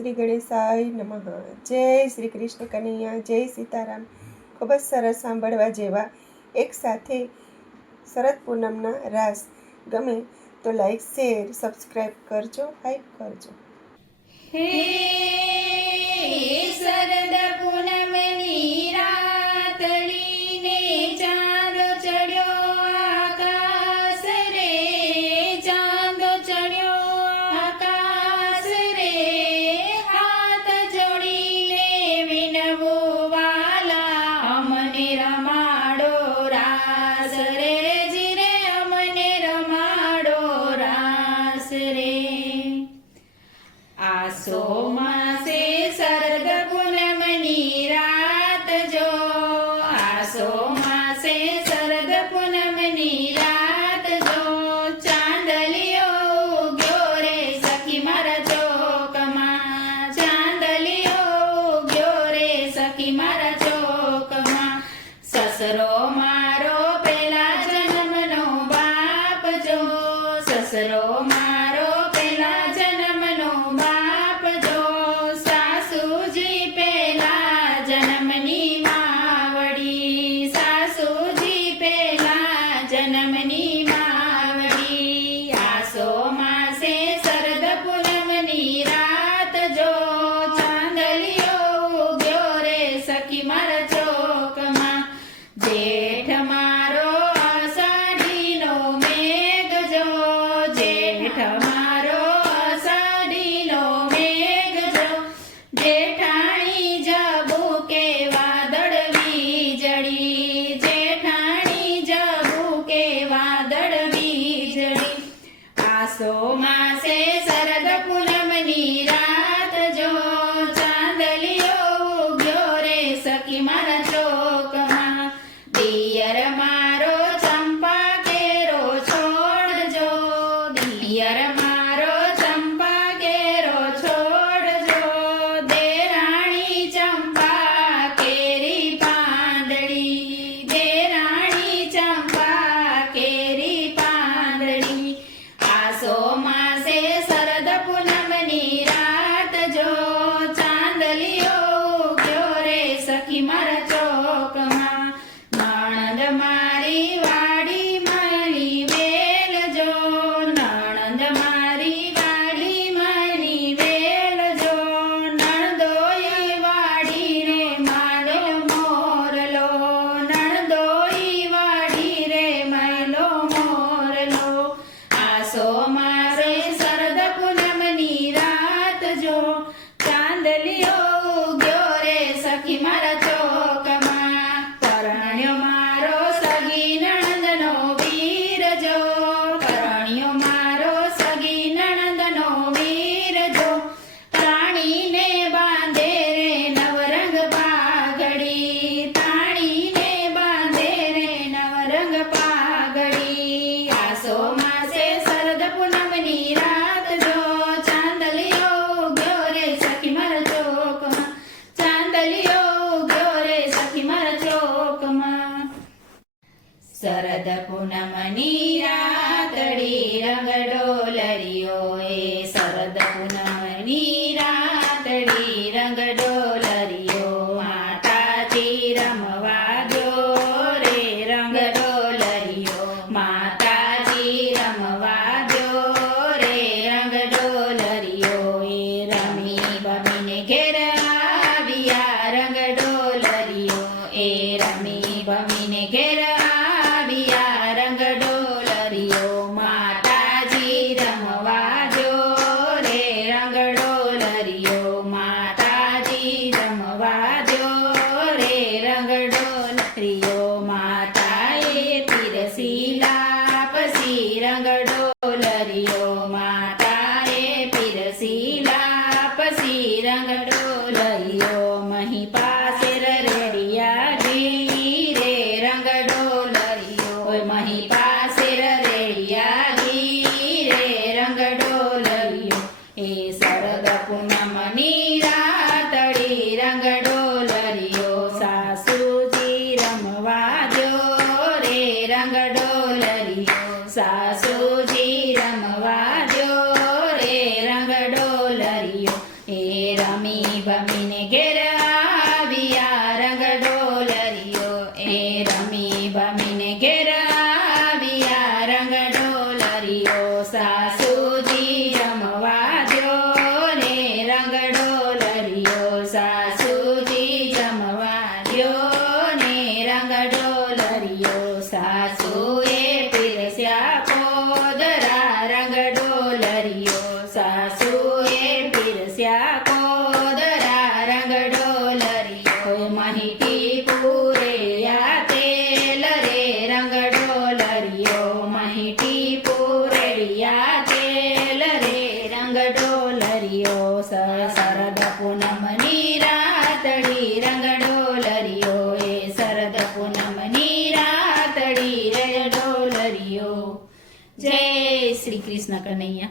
શ્રી ગણેશાય નમઃ. જય શ્રી કૃષ્ણ કનૈયા, જય સીતારામ. ખૂબ જ સરસ સાંભળવા જેવા એક સાથે શરદ પૂનમના રાસ. ગમે તો લાઈક શેર સબસ્ક્રાઈબ કરજો હાઈપ કરજો. હે માસે શરદ પૂનમની રાત. જો ચાંદલિયો ઉગ્યો રે સખી મારા ચોકમાં. ચાંદલિયો ઉગ્યો રે સખી મારા ચોકમાં. સસરો દિયર મારો ચંપા કેરો છોડજો દેરાણી ચંપા કેરી પાંદડી. દેરાણી ચંપા કેરી પાંદડી. આસો માસે શરદ પૂનમની રાત જો. ચાંદલીઓ ગયો રે સખી મારા આસો પૂનમની રાતડી રંગડો લરિયો એ શરદ પૂનમની રાતડી રંગડો લરિયો માતાજી રમવા દો રે રંગડો લરિયો માતાજી રમવા દો રે રંગડો લરિયો એ રમી બમીને ઘેર આવ્યા રંગડો લરિયો એ રમી બમીને ઘેર લરિયો માતાએ પીરસીલા પછી રંગડો લરિયો મહી પાસે રેડિયા રે રંગડો લરિયો મહી રમી ભમીને ઘેર આવ્યા રંગ ડોલરીઓ એ રમી ભમીને ઘેર આવ્યા રંગ ડોલરીઓ સાસુજી જમવા દો રે રંગ ડોલરીઓ સાસુજી જમવા દો ને રંગ ડોલરીઓ સાસુએ જય શ્રી કૃષ્ણ કનૈયા